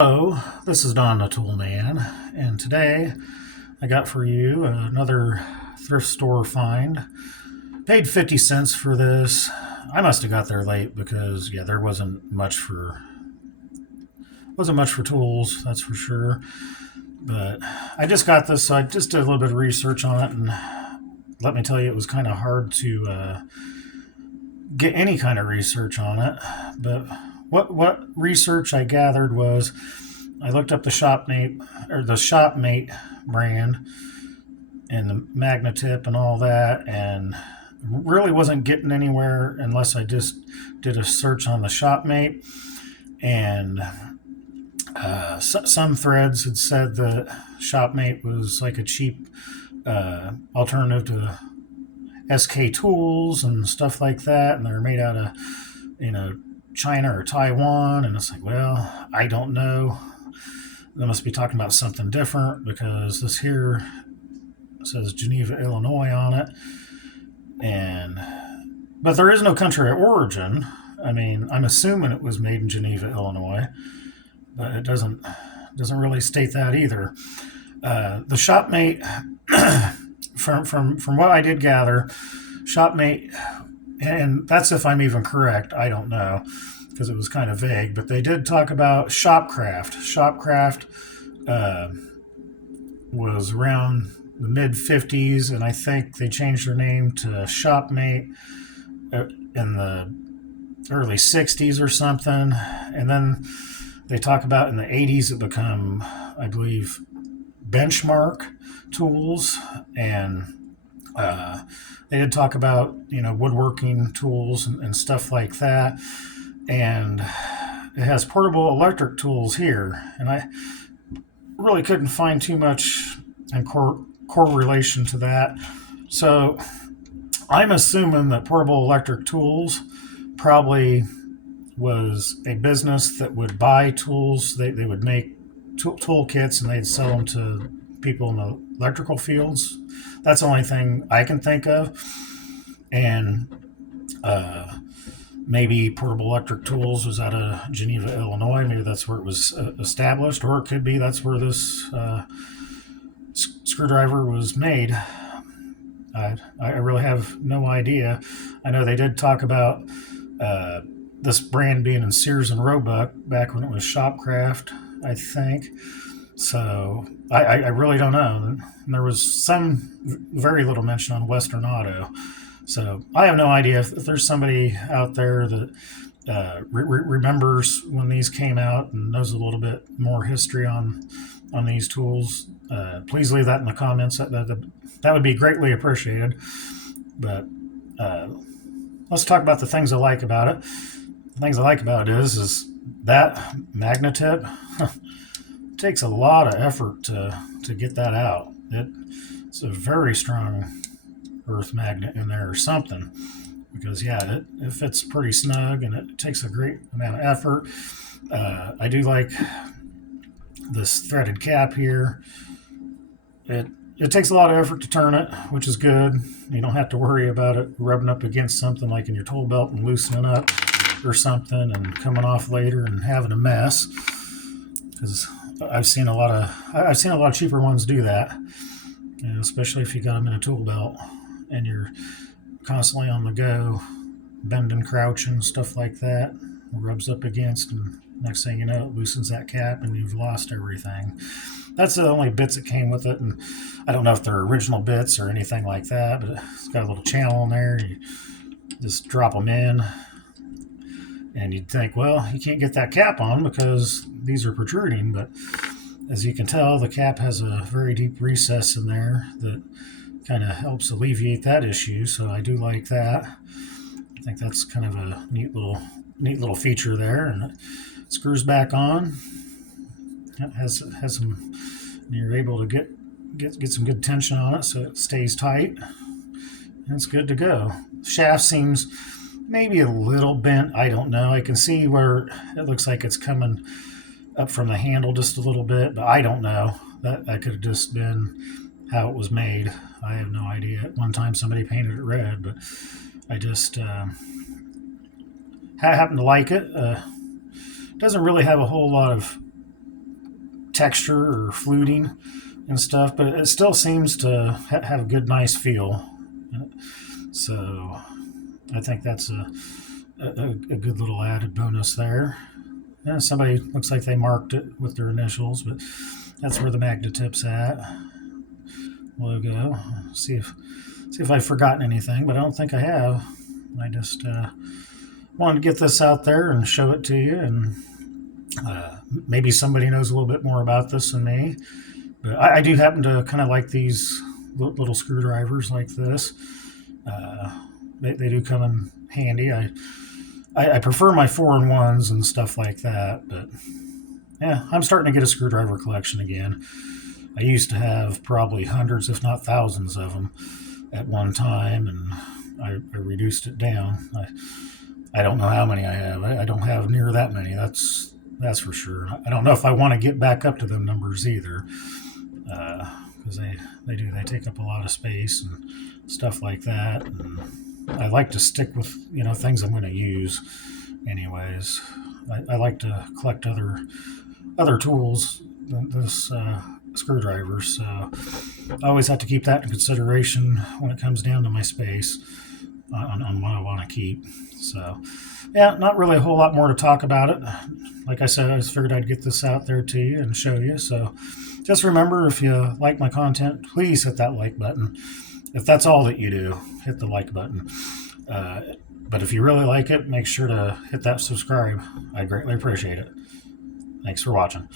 Hello, this is Don the Tool Man, and today I got for you another thrift store find. Paid 50 cents for this. I must have got there late because there wasn't much for tools, that's for sure. But I just got this, so I just did a little bit of research on it, and let me tell you, it was kind of hard to get any kind of research on it. But what research I gathered was I looked up the shopmate brand and the Magna tip and all that, and really wasn't getting anywhere unless I just did a search on the shopmate. And some threads had said that shopmate was like a cheap alternative to SK tools and stuff like that, and they're made out of you know China or Taiwan. And it's like, well, I don't know. They must be talking about something different because this here says Geneva, Illinois on it, and but there is no country of origin. I mean, I'm assuming it was made in Geneva, Illinois, but it doesn't really state that either. The shopmate, from what I did gather, shopmate, and that's if I'm even correct. I don't know because it was kind of vague, but they did talk about shopcraft. Shopcraft was around the mid 50s, and I think they changed their name to Shopmate in the early 60s or something. And then they talk about in the 80s it become, I believe, Benchmark tools. And they did talk about woodworking tools and stuff like that. And it has portable electric tools here, and I really couldn't find too much in correlation to that. So I'm assuming that portable electric tools probably was a business that would buy tools. They would make tool kits and they'd sell them to people in the electrical fields. That's the only thing I can think of. And maybe portable electric tools was out of Geneva, Illinois. Maybe that's where it was established, or it could be that's where this screwdriver was made. I really have no idea. I know they did talk about this brand being in Sears and Roebuck back when it was Shopcraft, I think. So I really don't know. And there was some very little mention on Western Auto. So I have no idea if there's somebody out there that remembers when these came out and knows a little bit more history on these tools. Please leave that in the comments. That would be greatly appreciated. But let's talk about the things I like about it. The things I like about it is that Magna tip takes a lot of effort to get that out. It's a very strong earth magnet in there or something, because it fits pretty snug and it takes a great amount of effort. I do like this threaded cap here. It takes a lot of effort to turn it, which is good. You don't have to worry about it rubbing up against something like in your tool belt and loosening up or something and coming off later and having a mess, because I've seen a lot of cheaper ones do that, especially if you got them in a tool belt and you're constantly on the go, bending, crouching, stuff like that. It rubs up against, and next thing you know, it loosens that cap, and you've lost everything. That's the only bits that came with it, and I don't know if they're original bits or anything like that, but it's got a little channel in there. You just drop them in, and you'd think, well, you can't get that cap on because these are protruding, but as you can tell, the cap has a very deep recess in there that kind of helps alleviate that issue. So I do like that. I think that's kind of a neat little feature there, and it screws back on. It has some. You're able to get some good tension on it, so it stays tight, and it's good to go. Shaft seems maybe a little bent. I don't know. I can see where it looks like it's coming up from the handle just a little bit, but I don't know. That could have just been how it was made. I have no idea. At one time somebody painted it red, but I just happen to like it. Doesn't really have a whole lot of texture or fluting and stuff, but it still seems to have a good, nice feel. So I think that's a good little added bonus there. Yeah, somebody looks like they marked it with their initials, but that's where the Magna tip's at. Logo. See if I've forgotten anything, but I don't think I have. I just wanted to get this out there and show it to you, and maybe somebody knows a little bit more about this than me. But I do happen to kind of like these little screwdrivers like this. They do come in handy. I prefer my 4-in-1s and stuff like that, but yeah, I'm starting to get a screwdriver collection again. I used to have probably hundreds, if not thousands, of them at one time, and I reduced it down. I don't know how many I have. I don't have near that many. That's for sure. I don't know if I want to get back up to them numbers either, because they take up a lot of space and stuff like that. And I like to stick with things I'm going to use, anyways. I like to collect other tools than this screwdriver, so I always have to keep that in consideration when it comes down to my space on what I want to keep. So yeah, not really a whole lot more to talk about it. Like I said, I just figured I'd get this out there to you and show you. So just remember, if you like my content, please hit that like button. If that's all that you do, hit the like button. But if you really like it, make sure to hit that subscribe. I greatly appreciate it. Thanks for watching.